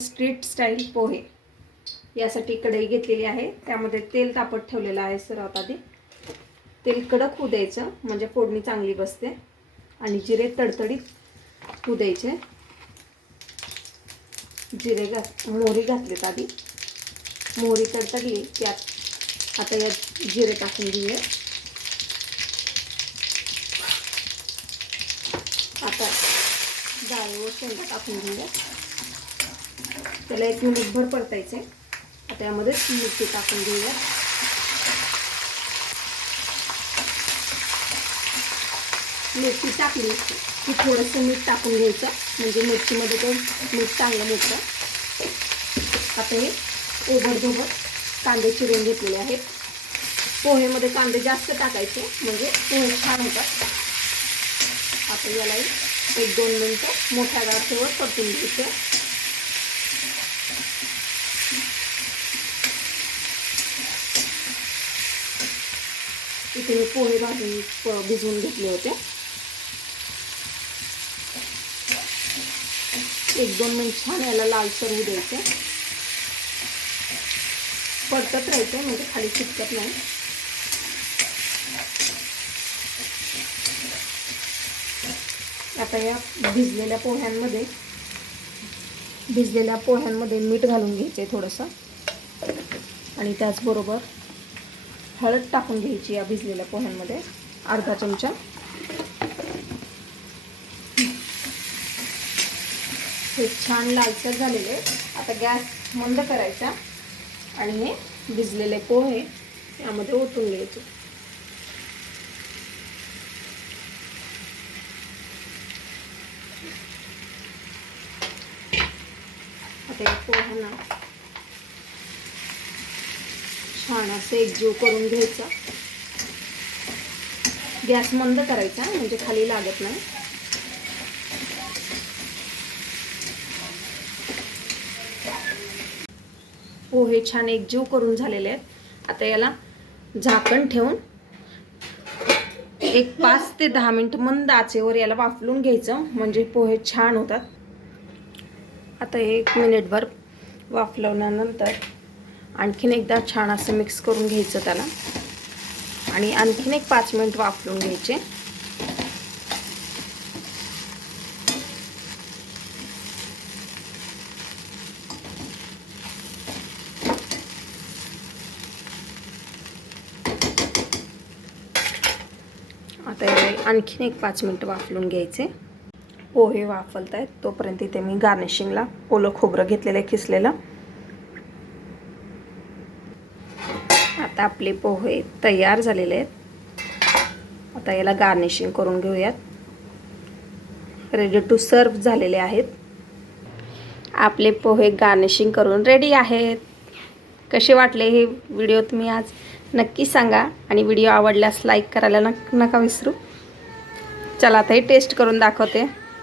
Street style पोहे यासाठी कढई घेतलेली आहे। त्यामध्ये तेल तापत ठेवलेलं आहे। सर्वात आधी तेल कडक होऊ द्यायचं म्हणजे फोडणी चांगली बसते आणि जिरे तडतडीत होऊ द्यायचे। मोहरी घातलीत आधी। मोहरी तडतडली त्यात आता यात जिरे टाकून घेऊया। आता डाळ व शेंगा टाकून घेऊया। त्याला 1 मिनिटभर परतायचे। आता यामध्ये मिरची टाकून घेऊया। मिरची टाकली की थोडंसं मीठ टाकून घ्यायचं म्हणजे मिरचीमध्ये पण मीठ चांगलं मिळतं। आता हे ओबडधोबड कांदे चिरून घेतलेले आहेत। पोहेमध्ये कांदे जास्त टाकायचे म्हणजे पोहे छान होतात। आता याला 1-2 मिनिटं मोठ्या गॅसवर परतून घ्यायचं। इथे मी पोहे भाजून भिजवून घेतले होते। 1-2 मिनिट छान याला लालसर होऊ द्यायचे। परतत राहायचं म्हणजे खाली चिटकत नाही। आता या भिजलेल्या पोह्यांमध्ये मीठ घालून घ्यायचे थोडंसं आणि त्याचबरोबर हळद टाकून घ्यायची या भिजलेल्या पोह्यांमध्ये अर्धा चमचा। हे छान लालसर झालेले। आता गॅस मंद करायचा आणि हे भिजलेले पोहे यामध्ये ओतून घ्यायचे। आता या पोह्यांना छान असं एकजीव करून घ्यायचा। गॅस मंद करायचा म्हणजे खाली लागत नाही। पोहे छान एकजीव करून झालेले आहेत। आता याला झाकण ठेवून 5 ते 10 मिनिट मंद आचेवर याला वाफलून घ्यायचं म्हणजे पोहे छान होतात। आता 1 मिनिटभर वाफलवल्यानंतर आणखीन एकदा छान असं मिक्स करून घ्यायचं त्याला आणि आणखीन 5 मिनिट वाफलून घ्यायचे। आता आणखीन 5 मिनिट वाफलून घ्यायचे। पोहे वाफलत आहेत तोपर्यंत इथे मी गार्निशिंगला ओलं खोबरं घेतलेलं आहे किसलेलं। आता आपले पोहे तयार झालेले आहेत। आता याला गार्निशिंग करून घेऊयात। रेडी टू सर्व झालेले आहेत। आपले पोहे गार्निशिंग करून रेडी आहेत। कसे वाटले हे व्हिडिओ तुम्ही आज नक्की सांगा आणि व्हिडिओ आवडल्यास लाईक करायला नका विसरू। चला आता हे टेस्ट करून दाखवते।